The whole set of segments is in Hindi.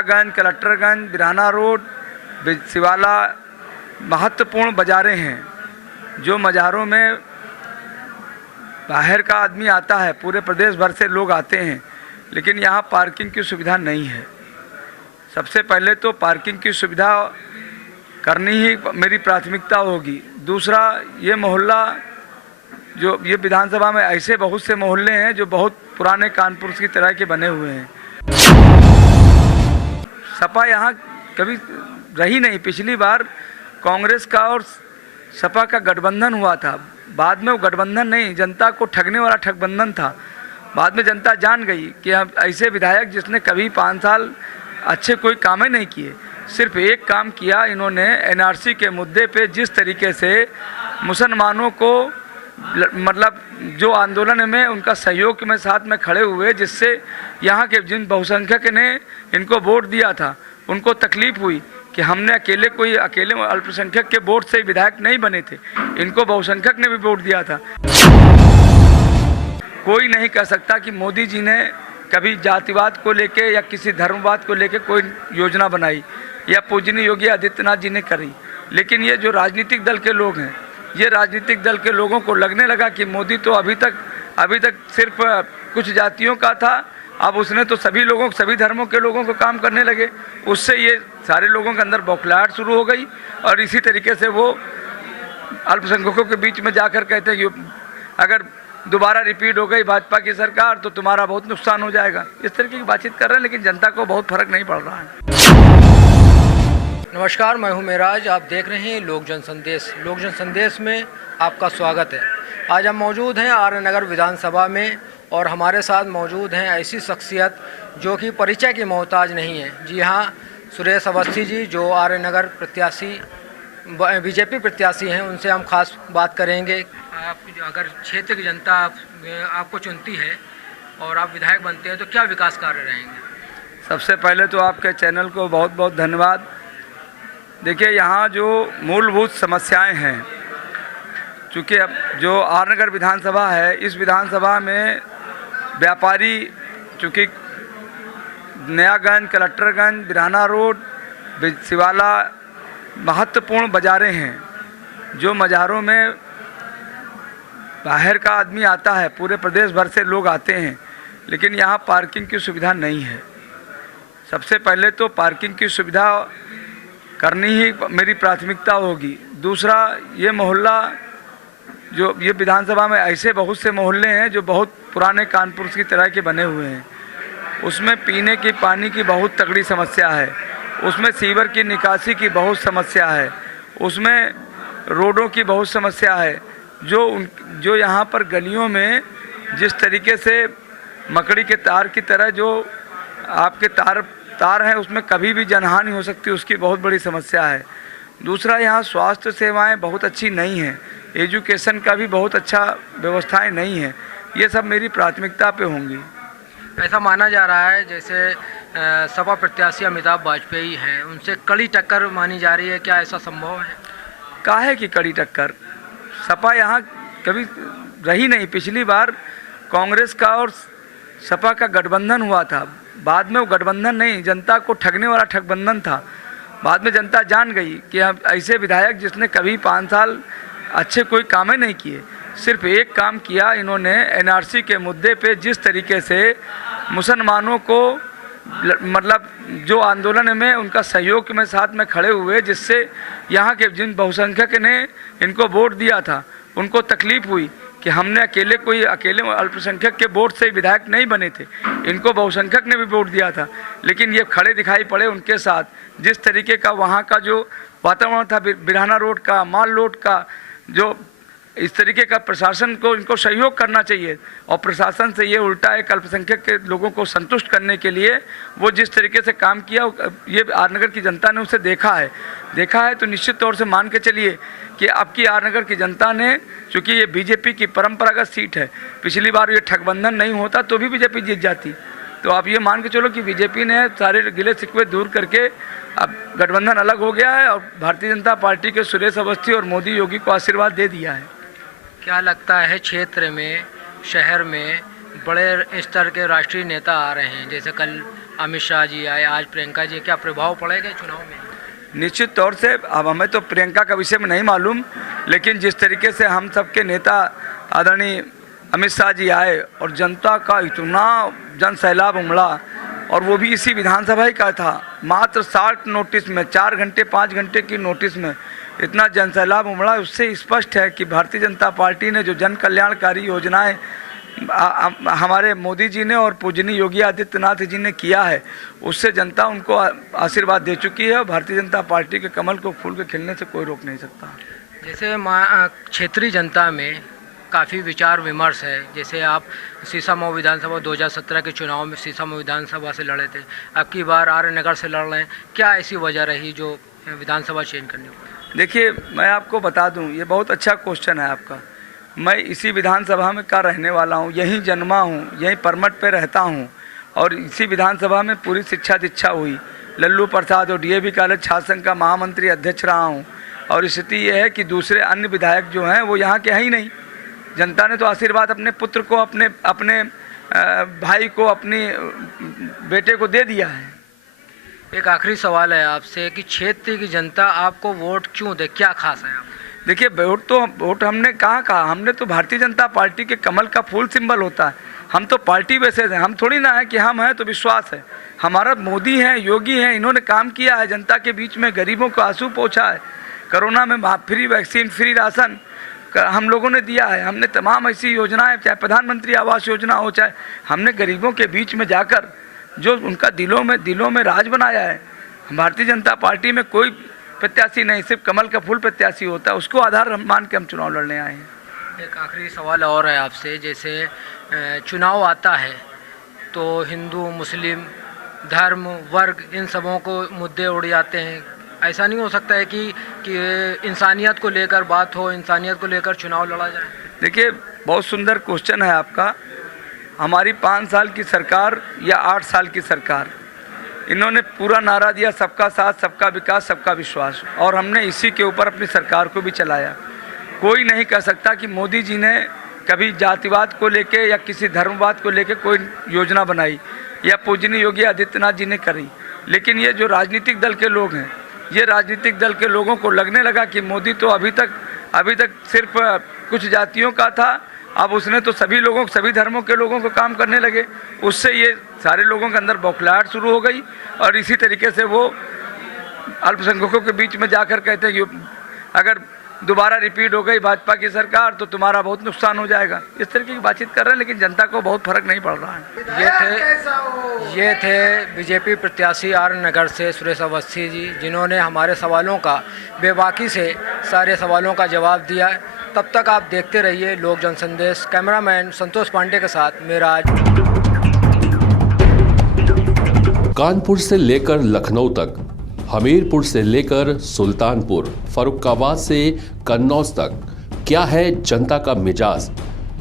नयागंज, कलेक्टरगंज, बिराना रोड, शिवाला महत्वपूर्ण बाज़ारें हैं। जो बाज़ारों में बाहर का आदमी आता है, पूरे प्रदेश भर से लोग आते हैं, लेकिन यहाँ पार्किंग की सुविधा नहीं है। सबसे पहले तो पार्किंग की सुविधा करनी ही मेरी प्राथमिकता होगी। दूसरा, ये मोहल्ला जो ये विधानसभा में ऐसे बहुत से मोहल्ले हैं जो बहुत पुराने कानपुर की तरह के बने हुए हैं। सपा यहाँ कभी रही नहीं। पिछली बार कांग्रेस का और सपा का गठबंधन हुआ था। बाद में वो गठबंधन नहीं, जनता को ठगने वाला ठगबंधन था। बाद में जनता जान गई कि हम ऐसे विधायक जिसने कभी 5 साल अच्छे कोई काम ही नहीं किए, सिर्फ एक काम किया इन्होंने, एनआरसी के मुद्दे पे जिस तरीके से मुसलमानों को मतलब जो आंदोलन में उनका सहयोग में साथ में खड़े हुए, जिससे यहाँ के जिन बहुसंख्यक ने इनको वोट दिया था उनको तकलीफ हुई कि हमने अकेले अल्पसंख्यक के वोट से विधायक नहीं बने थे, इनको बहुसंख्यक ने भी वोट दिया था। कोई नहीं कह सकता कि मोदी जी ने कभी जातिवाद को लेके या किसी धर्मवाद को लेके कोई योजना बनाई या पूजनीय योगी आदित्यनाथ जी ने करी। लेकिन ये जो राजनीतिक दल के लोग हैं, ये राजनीतिक दल के लोगों को लगने लगा कि मोदी तो अभी तक सिर्फ कुछ जातियों का था, अब उसने तो सभी धर्मों के लोगों को काम करने लगे। उससे ये सारे लोगों के अंदर बौखलाहट शुरू हो गई और इसी तरीके से वो अल्पसंख्यकों के बीच में जाकर कहते हैं कि अगर दोबारा रिपीट हो गई भाजपा की सरकार तो तुम्हारा बहुत नुकसान हो जाएगा। इस तरीके की बातचीत कर रहे हैं, लेकिन जनता को बहुत फर्क नहीं पड़ रहा है। नमस्कार, मैं हूं मेराज। आप देख रहे हैं लोक जन संदेश। लोक जन संदेश में आपका स्वागत है। आज हम मौजूद हैं आर्य नगर विधानसभा में और हमारे साथ मौजूद हैं ऐसी शख्सियत जो कि परिचय की मोहताज नहीं है। जी हाँ, सुरेश अवस्थी जी जो आर्य नगर प्रत्याशी बीजेपी प्रत्याशी हैं, उनसे हम खास बात करेंगे। आप अगर क्षेत्र की जनता आपको चुनती है और आप विधायक बनते हैं तो क्या विकास कार्य रहेंगे? सबसे पहले तो आपके चैनल को बहुत बहुत धन्यवाद। देखिए, यहाँ जो मूलभूत समस्याएं हैं, चूँकि अब जो आर्य नगर विधानसभा है, इस विधानसभा में व्यापारी चूँकि नयागंज, कलेक्टरगंज, बिराना रोड, शिवाला महत्वपूर्ण बाज़ारें हैं। जो बाज़ारों में बाहर का आदमी आता है, पूरे प्रदेश भर से लोग आते हैं, लेकिन यहाँ पार्किंग की सुविधा नहीं है। सबसे पहले तो पार्किंग की सुविधा करनी ही मेरी प्राथमिकता होगी। दूसरा, ये मोहल्ला जो ये विधानसभा में ऐसे बहुत से मोहल्ले हैं जो बहुत पुराने कानपुर की तरह के बने हुए हैं। उसमें पीने की पानी की बहुत तगड़ी समस्या है, उसमें सीवर की निकासी की बहुत समस्या है, उसमें रोडों की बहुत समस्या है। जो यहाँ पर गलियों में जिस तरीके से मकड़ी के तार की तरह जो आपके तार हैं, उसमें कभी भी जनहानि हो सकती है, उसकी बहुत बड़ी समस्या है। दूसरा, यहाँ स्वास्थ्य सेवाएं बहुत अच्छी नहीं हैं, एजुकेशन का भी बहुत अच्छा व्यवस्थाएं नहीं है। ये सब मेरी प्राथमिकता पे होंगी। ऐसा माना जा रहा है जैसे सपा प्रत्याशी अमिताभ वाजपेयी हैं, उनसे कड़ी टक्कर मानी जा रही है। क्या ऐसा संभव है? काहे की कड़ी टक्कर? सपा यहाँ कभी रही नहीं। पिछली बार कांग्रेस का और सपा का गठबंधन हुआ था। बाद में वो गठबंधन नहीं, जनता को ठगने वाला ठगबंधन था। बाद में जनता जान गई कि हम ऐसे विधायक जिसने कभी 5 साल अच्छे कोई काम ही नहीं किए, सिर्फ एक काम किया इन्होंने, एनआरसी के मुद्दे पे जिस तरीके से मुसलमानों को मतलब जो आंदोलन में उनका सहयोग में साथ में खड़े हुए, जिससे यहाँ के जिन बहुसंख्यक ने इनको वोट दिया था उनको तकलीफ हुई कि हमने अकेले अल्पसंख्यक के वोट से विधायक नहीं बने थे, इनको बहुसंख्यक ने भी वोट दिया था। लेकिन ये खड़े दिखाई पड़े उनके साथ। जिस तरीके का वहाँ का जो वातावरण था, बिराना रोड का, माल रोड का, जो इस तरीके का प्रशासन को इनको सहयोग करना चाहिए और प्रशासन से ये उल्टा एक अल्पसंख्यक के लोगों को संतुष्ट करने के लिए वो जिस तरीके से काम किया, ये आर्य नगर की जनता ने उसे देखा है। तो निश्चित तौर से मान के चलिए कि अब की आर्य नगर की जनता ने, चूँकि ये बीजेपी की परंपरागत सीट है, पिछली बार ये ठगबंधन नहीं होता तो भी बीजेपी जीत जाती। तो आप ये मान के चलो कि बीजेपी ने सारे गिले शिकवे दूर करके अब गठबंधन अलग हो गया है और भारतीय जनता पार्टी के सुरेश अवस्थी और मोदी योगी को आशीर्वाद दे दिया है। क्या लगता है क्षेत्र में, शहर में बड़े स्तर के राष्ट्रीय नेता आ रहे हैं, जैसे कल अमित शाह जी आए, आज प्रियंका जी, क्या प्रभाव पड़ेगा चुनाव में? निश्चित तौर से अब हमें तो प्रियंका का विषय में नहीं मालूम, लेकिन जिस तरीके से हम सबके नेता आदरणीय अमित शाह जी आए और जनता का इतना जन सैलाब उमड़ा, और वो भी इसी विधानसभा ही का था, मात्र 60 नोटिस में 4 घंटे 5 घंटे की नोटिस में इतना जन सैलाब उमड़ा। उससे स्पष्ट है कि भारतीय जनता पार्टी ने जो जन कल्याणकारी योजनाएं हमारे मोदी जी ने और पूजनीय योगी आदित्यनाथ जी ने किया है, उससे जनता उनको आशीर्वाद दे चुकी है और भारतीय जनता पार्टी के कमल को फूल के खिलने से कोई रोक नहीं सकता। जैसे क्षेत्रीय जनता में काफ़ी विचार विमर्श है, जैसे आप सीसामऊ विधानसभा 2017 के चुनाव में सीसामऊ विधानसभा से लड़े थे, अब की बार आर नगर से लड़ रहे हैं, क्या ऐसी वजह रही जो विधानसभा चेंज करनी पड़ी? देखिए, मैं आपको बता दूं, ये बहुत अच्छा क्वेश्चन है आपका। मैं इसी विधानसभा में का रहने वाला हूँ, यहीं जन्मा हूँ, यहीं परमट पे रहता हूँ, और इसी विधानसभा में पूरी शिक्षा दीक्षा हुई। लल्लू प्रसाद और DAV कॉलेज छात्र संघ का महामंत्री अध्यक्ष रहा हूँ, और स्थिति ये है कि दूसरे अन्य विधायक जो हैं वो यहाँ के हैं ही नहीं। जनता ने तो आशीर्वाद अपने पुत्र को, अपने भाई को, अपनी बेटे को दे दिया है। एक आखिरी सवाल है आपसे कि क्षेत्र की जनता आपको वोट क्यों दे, क्या खास है आप? देखिए, वोट हमने कहा, हमने तो भारतीय जनता पार्टी के कमल का फूल सिंबल होता है। हम तो पार्टी बेसिस हैं, हम थोड़ी ना है कि हम हैं तो विश्वास है। हमारा मोदी हैं, योगी हैं, इन्होंने काम किया है, जनता के बीच में गरीबों को आंसू पहुँचा है। कोरोना में फ्री वैक्सीन, फ्री राशन हम लोगों ने दिया है। हमने तमाम ऐसी योजनाएं, चाहे प्रधानमंत्री आवास योजना हो, चाहे हमने गरीबों के बीच में जाकर जो उनका दिलों में राज बनाया है। भारतीय जनता पार्टी में कोई प्रत्याशी नहीं, सिर्फ कमल का फूल प्रत्याशी होता है, उसको आधार मान के हम चुनाव लड़ने आए हैं। एक आखिरी सवाल और है आपसे, जैसे चुनाव आता है तो हिंदू, मुस्लिम, धर्म, वर्ग, इन सबों को मुद्दे उड़ जाते हैं। ऐसा नहीं हो सकता है कि इंसानियत को लेकर बात हो, इंसानियत को लेकर चुनाव लड़ा जाए? देखिए, बहुत सुंदर क्वेश्चन है आपका। हमारी 5 साल की सरकार या 8 साल की सरकार, इन्होंने पूरा नारा दिया सबका साथ, सबका विकास, सबका विश्वास, और हमने इसी के ऊपर अपनी सरकार को भी चलाया। कोई नहीं कह सकता कि मोदी जी ने कभी जातिवाद को लेके या किसी धर्मवाद को लेके कोई योजना बनाई या पूजनीय योगी आदित्यनाथ जी ने करी। लेकिन ये जो राजनीतिक दल के लोग हैं, ये राजनीतिक दल के लोगों को लगने लगा कि मोदी तो अभी तक सिर्फ कुछ जातियों का था, अब उसने तो सभी लोगों, सभी धर्मों के लोगों को काम करने लगे। उससे ये सारे लोगों के अंदर बौखलाहट शुरू हो गई, और इसी तरीके से वो अल्पसंख्यकों के बीच में जाकर कहते हैं कि अगर दोबारा रिपीट हो गई भाजपा की सरकार तो तुम्हारा बहुत नुकसान हो जाएगा। इस तरीके की बातचीत कर रहे हैं, लेकिन जनता को बहुत फर्क नहीं पड़ रहा है। ये थे बीजेपी प्रत्याशी आर नगर से सुरेश अवस्थी जी, जिन्होंने हमारे सवालों का बेबाकी से सारे सवालों का जवाब दिया है। तब तक आप देखते रहिए लोक जनसंदेश। कैमरामैन संतोष पांडे के साथ मेराज। कानपुर से लेकर लखनऊ तक, हमीरपुर से लेकर सुल्तानपुर, फर्रुखाबाद से कन्नौज तक, क्या है जनता का मिजाज?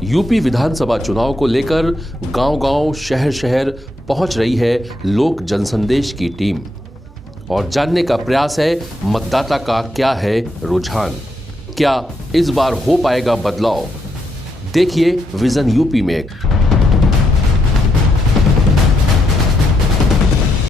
यूपी विधानसभा चुनाव को लेकर गांव-गांव, शहर-शहर पहुंच रही है लोक जनसंदेश की टीम, और जानने का प्रयास है मतदाता का क्या है रुझान। क्या इस बार हो पाएगा बदलाव? देखिए विजन यूपी में।